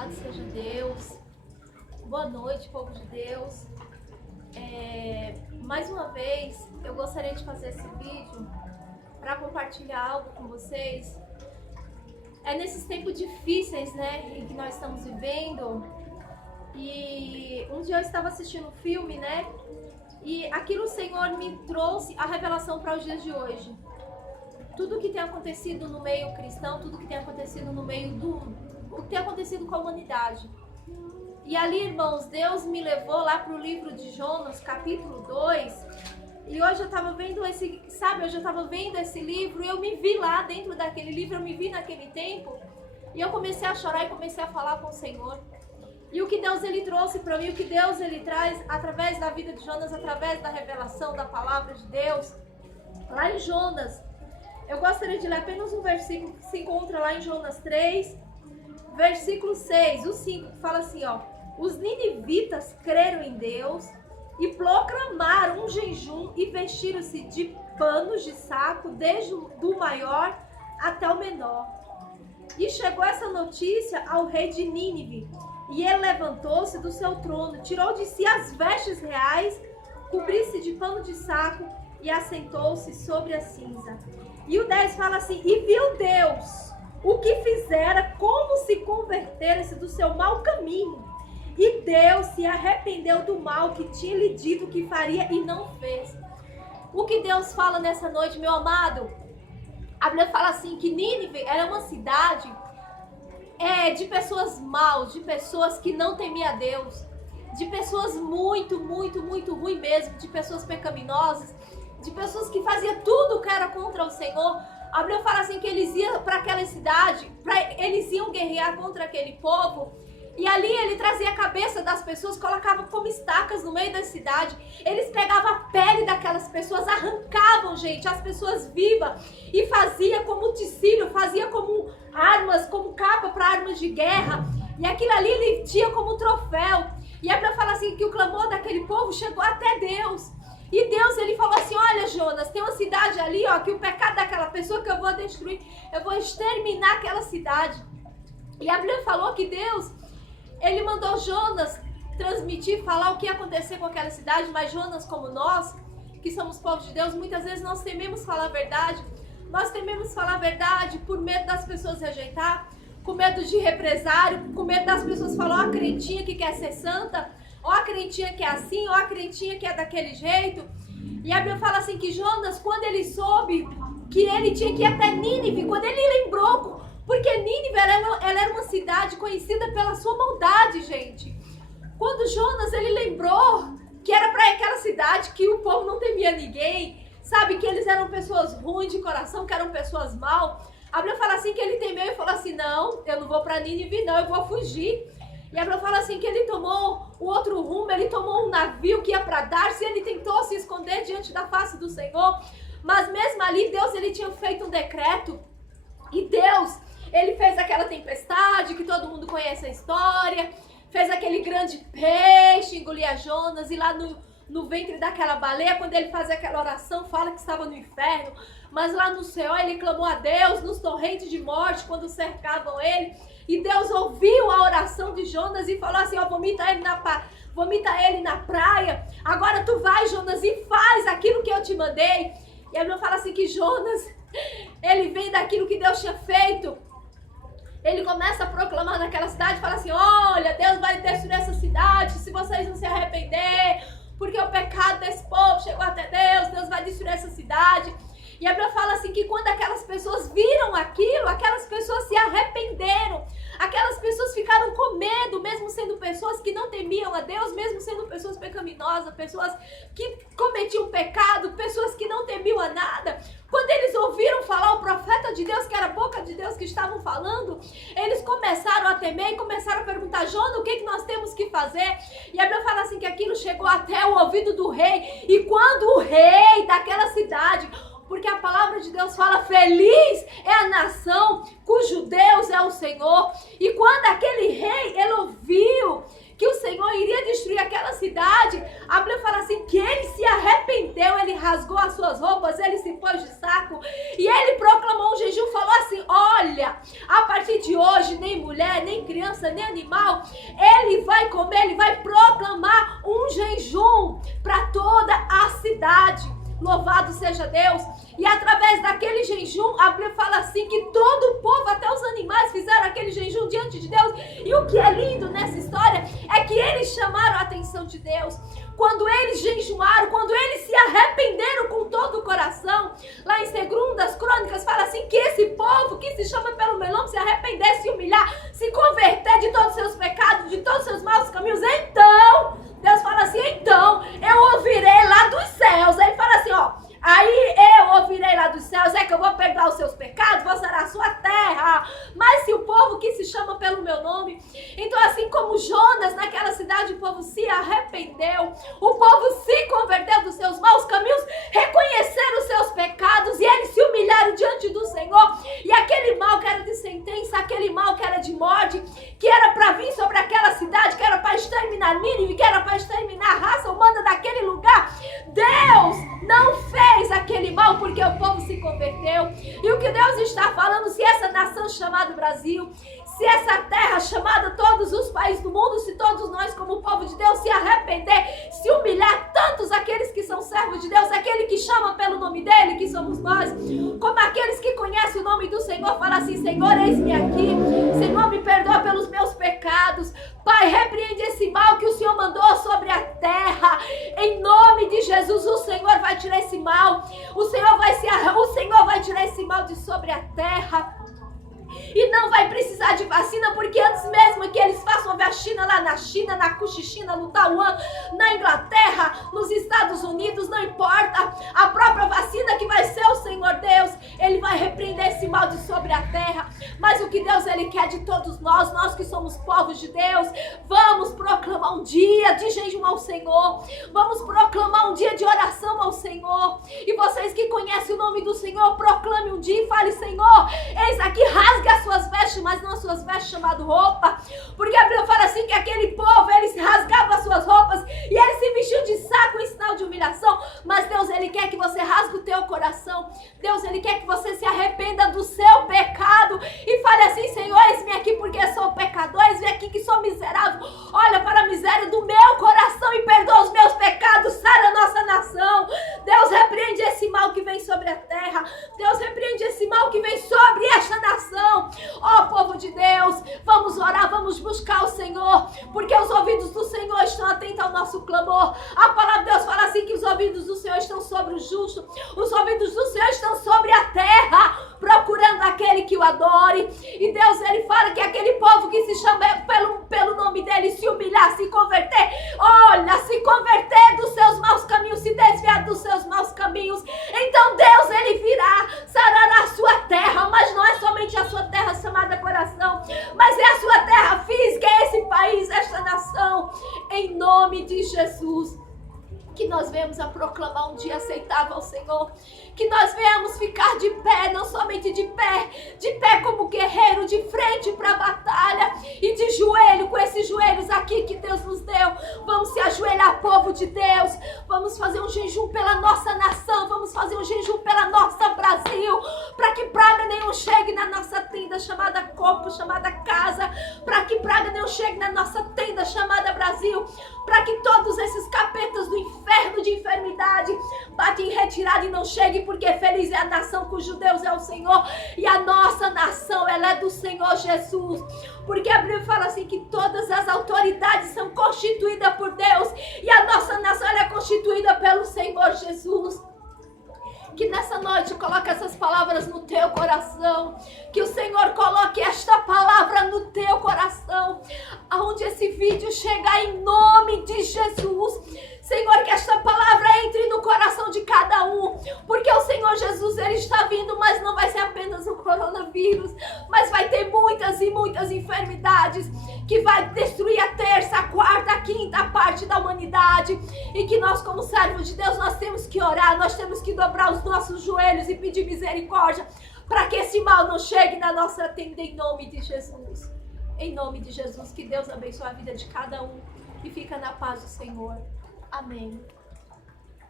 Louvado seja Deus. Boa noite, povo de Deus. Mais uma vez, eu gostaria de fazer esse vídeo para compartilhar algo com vocês. Nesses tempos difíceis, né, em que nós estamos vivendo. E um dia eu estava assistindo um filme, né, e aquilo o Senhor me trouxe a revelação para os dias de hoje. Tudo que tem acontecido no meio cristão, tudo que tem acontecido no meio o que tem acontecido com a humanidade. E ali, irmãos, Deus me levou lá para o livro de Jonas, capítulo 2. E hoje eu estava vendo esse livro e eu me vi lá dentro daquele livro, eu me vi naquele tempo. E eu comecei a chorar e comecei a falar com o Senhor. E o que Deus ele trouxe para mim, o que Deus ele traz através da vida de Jonas, através da revelação da palavra de Deus. Lá em Jonas, eu gostaria de ler apenas um versículo que se encontra lá em Jonas 3, versículo 6, o 5, que fala assim, ó. Os ninivitas creram em Deus e proclamaram um jejum e vestiram-se de panos de saco, desde o maior até o menor. E chegou essa notícia ao rei de Nínive, e ele levantou-se do seu trono, tirou de si as vestes reais, cobriu-se de pano de saco e assentou-se sobre a cinza. E o 10 fala assim, e viu Deus o que fizera, como se convertesse do seu mau caminho. E Deus se arrependeu do mal que tinha lhe dito que faria e não fez. O que Deus fala nessa noite, meu amado? A Bíblia fala assim, que Nínive era uma cidade de pessoas maus, de pessoas que não temiam a Deus, de pessoas muito ruim mesmo, de pessoas pecaminosas, de pessoas que faziam tudo que era contra o Senhor. A Bíblia fala assim que eles iam para aquela cidade, eles iam guerrear contra aquele povo, e ali ele trazia a cabeça das pessoas, colocava como estacas no meio da cidade, eles pegavam a pele daquelas pessoas, arrancavam, gente, as pessoas vivas, e fazia como utensílio, fazia como armas, como capa para armas de guerra, e aquilo ali ele tinha como troféu. E a Bíblia fala assim que o clamor daquele povo chegou até Deus. E Deus, ele falou assim, olha Jonas, tem uma cidade ali, ó, que o pecado daquela pessoa que eu vou destruir, eu vou exterminar aquela cidade. E a Bíblia falou que Deus, ele mandou Jonas transmitir, falar o que ia acontecer com aquela cidade, mas Jonas, como nós, que somos povo de Deus, muitas vezes nós tememos falar a verdade. Nós tememos falar a verdade por medo das pessoas rejeitar, com medo de represário, com medo das pessoas falar, ó, a crentinha que quer ser santa, ó a crentinha que é assim, ó a crentinha que é daquele jeito. E a Bíblia fala assim que Jonas, quando ele soube que ele tinha que ir até Nínive, quando ele lembrou, porque Nínive ela era uma cidade conhecida pela sua maldade, gente. Quando Jonas ele lembrou que era para aquela cidade que o povo não temia ninguém, sabe, que eles eram pessoas ruins de coração, que eram pessoas mal, a Bíblia fala assim que ele temeu e falou assim, não, eu não vou para Nínive não, eu vou fugir. E a Bíblia fala assim que ele tomou o outro rumo, ele tomou um navio que ia para Tarsis, ele tentou se esconder diante da face do Senhor, mas mesmo ali Deus ele tinha feito um decreto, e Deus, ele fez aquela tempestade que todo mundo conhece a história, fez aquele grande peixe engolir a Jonas, e lá no ventre daquela baleia, quando ele fazia aquela oração, fala que estava no inferno, mas lá no céu ele clamou a Deus, nos torrentes de morte, quando cercavam ele, e Deus ouviu a oração de Jonas e falou assim, ó, vomita ele na praia, agora tu vai, Jonas, e faz aquilo que eu te mandei. E a Bíblia fala assim que Jonas, ele vem daquilo que Deus tinha feito, ele começa a proclamar naquela cidade, fala assim, olha, Deus vai destruir essa cidade, se vocês não se arrepender, porque o pecado desse povo chegou até Deus, Deus vai destruir essa cidade. E a Bíblia fala assim que quando aquelas pessoas viram aquilo, aquelas pessoas se arrependeram. Aquelas pessoas ficaram com medo, mesmo sendo pessoas que não temiam a Deus, mesmo sendo pessoas pecaminosas, pessoas que cometiam pecado, pessoas que não temiam a nada. Quando eles ouviram falar o profeta de Deus, que era a boca de Deus que estavam falando, eles começaram a temer e começaram a perguntar, Jonas, o que nós temos que fazer? E a Bíblia fala assim que aquilo chegou até o ouvido do rei. E quando o rei daquela cidade, porque a palavra de Deus fala, feliz é a nação cujo Deus é o Senhor. E quando aquele rei, ele ouviu que o Senhor iria destruir aquela cidade, a Bíblia fala assim, que ele se arrependeu, ele rasgou as suas roupas, ele se pôs de saco, e ele proclamou um jejum, falou assim, olha, a partir de hoje nem mulher, nem criança, nem animal, ele vai comer, ele vai proclamar um jejum para toda a cidade. Louvado seja Deus. E através daquele jejum, a Bíblia fala assim que todo o povo, até os animais, fizeram aquele jejum diante de Deus. E o que é lindo nessa história é que eles chamaram a atenção de Deus. Quando eles jejuaram, quando eles se arrependeram com todo o coração, lá em 2 Crônicas fala assim que esse povo que se chama pelo meu nome se arrepender, se humilhar, se converter de todos os seus pecados, de todos os seus maus caminhos, então Deus fala assim, então eu ouvirei lá dos céus. Aí ele fala assim, ó, aí eu ouvirei lá dos céus, é que eu vou perdoar os seus pecados, vou sarar a sua terra. Mas se o povo que se chama pelo meu nome, então assim como Jonas naquela cidade, o povo se arrependeu, o povo se converteu dos seus maus caminhos, reconheceram os seus pecados e eles se humilharam diante do Senhor. E aquele mal que era de sentença, aquele mal que era de morte, que era para vir sobre aquela cidade, que era para exterminar Nínive, que era para exterminar a raça humana daquele lugar, Deus não fez aquele mal porque o povo se converteu. E o que Deus está falando, se essa nação chamada Brasil, se essa terra chamada todos os países do mundo, se todos nós como povo de Deus se arrepender, se humilhar, tantos aqueles que são servos de Deus, aquele que chama pelo nome dele, que somos nós, como aqueles que conhecem o nome do Senhor, fala assim, Senhor, eis-me aqui, Senhor, me perdoa pelos meus pecados, Pai, repreende esse mal que o Senhor mandou sobre a terra, em nome de Jesus, o Senhor vai tirar esse mal, o Senhor vai tirar esse mal de sobre a terra. E não vai precisar de vacina, porque antes mesmo que eles façam a vacina lá na China, na Cuxichina, no Taiwan, na Inglaterra, nos Estados Unidos, não importa, a própria vacina que vai ser o Senhor Deus, ele vai repreender esse mal de sobre a terra. Mas o que Deus ele quer de todos nós, nós que somos povos de Deus, vamos proclamar um dia de jejum ao Senhor, vamos proclamar um dia de oração ao Senhor. E vocês que conhecem o nome do Senhor, proclame um dia e fale, Senhor, eis aqui, rasgue as suas vestes, mas não as suas vestes chamado roupa, porque a Bíblia fala assim que aquele povo, eles rasgavam as suas roupas e eles se vestiam de saco em sinal de humilhação. Mas Deus ele quer que você rasgue o teu coração, Deus ele quer que você se arrependa do seu pecado e fale assim, Senhor, eis-me aqui porque sou pecador, eis-me aqui que sou miserável, olha para a miséria do meu coração e perdoa os meus pecados, sara a nossa nação. Deus repreende esse mal que vem sobre a terra, Deus repreende esse mal que vem sobre esta nação. Ó povo de Deus, vamos orar, vamos buscar o Senhor, porque os ouvidos do Senhor estão atentos ao nosso clamor. A palavra de Deus fala assim que os ouvidos do Senhor estão sobre o justo, os ouvidos do Senhor estão sobre a terra, procurando aquele que o adore. E Deus ele fala que aquele povo que se chama pelo nome dele, se humilhar, se converter, olha, se converter dos seus maus caminhos, se desviar dos seus maus caminhos, então Deus ele virá, sarará a sua terra, mas não é somente a sua terra chamada coração, mas é a sua terra física, é esse país, esta nação, em nome de Jesus. Que nós venhamos a proclamar um dia aceitável ao Senhor, que nós venhamos ficar de pé, não somente de pé como guerreiro, de frente para a batalha e de joelho, com esses joelhos aqui que Deus nos deu. Vamos se ajoelhar, povo de Deus, vamos fazer um jejum pela nossa nação, vamos fazer um jejum pela nossa Brasil, para que praga nenhum chegue na nossa tenda chamada corpo, chamada casa, para que praga nenhum chegue na nossa tenda chamada Brasil, para que todos esses capetas do inferno de enfermidade bate em retirada e não chegue, porque feliz é a nação cujo Deus é o Senhor, e a nossa nação ela é do Senhor Jesus, porque a Bíblia fala assim que todas as autoridades são constituídas por Deus, e a nossa nação ela é constituída pelo Senhor Jesus. Que nessa noite coloque essas palavras no teu coração, que o Senhor coloque esta palavra no teu coração, aonde esse vídeo chegar, em nome de Jesus. Senhor, que esta palavra entre no coração de cada um, porque o Senhor Jesus, ele está vindo, mas não vai ser apenas o coronavírus, mas vai ter muitas e muitas enfermidades, que vai destruir a terça, a quarta, a quinta parte da humanidade, e que nós como servos de Deus, nós temos que orar, nós temos que dobrar os nossos joelhos e pedir misericórdia, para que esse mal não chegue na nossa tenda, em nome de Jesus. Em nome de Jesus, que Deus abençoe a vida de cada um, e fica na paz do Senhor. Amém.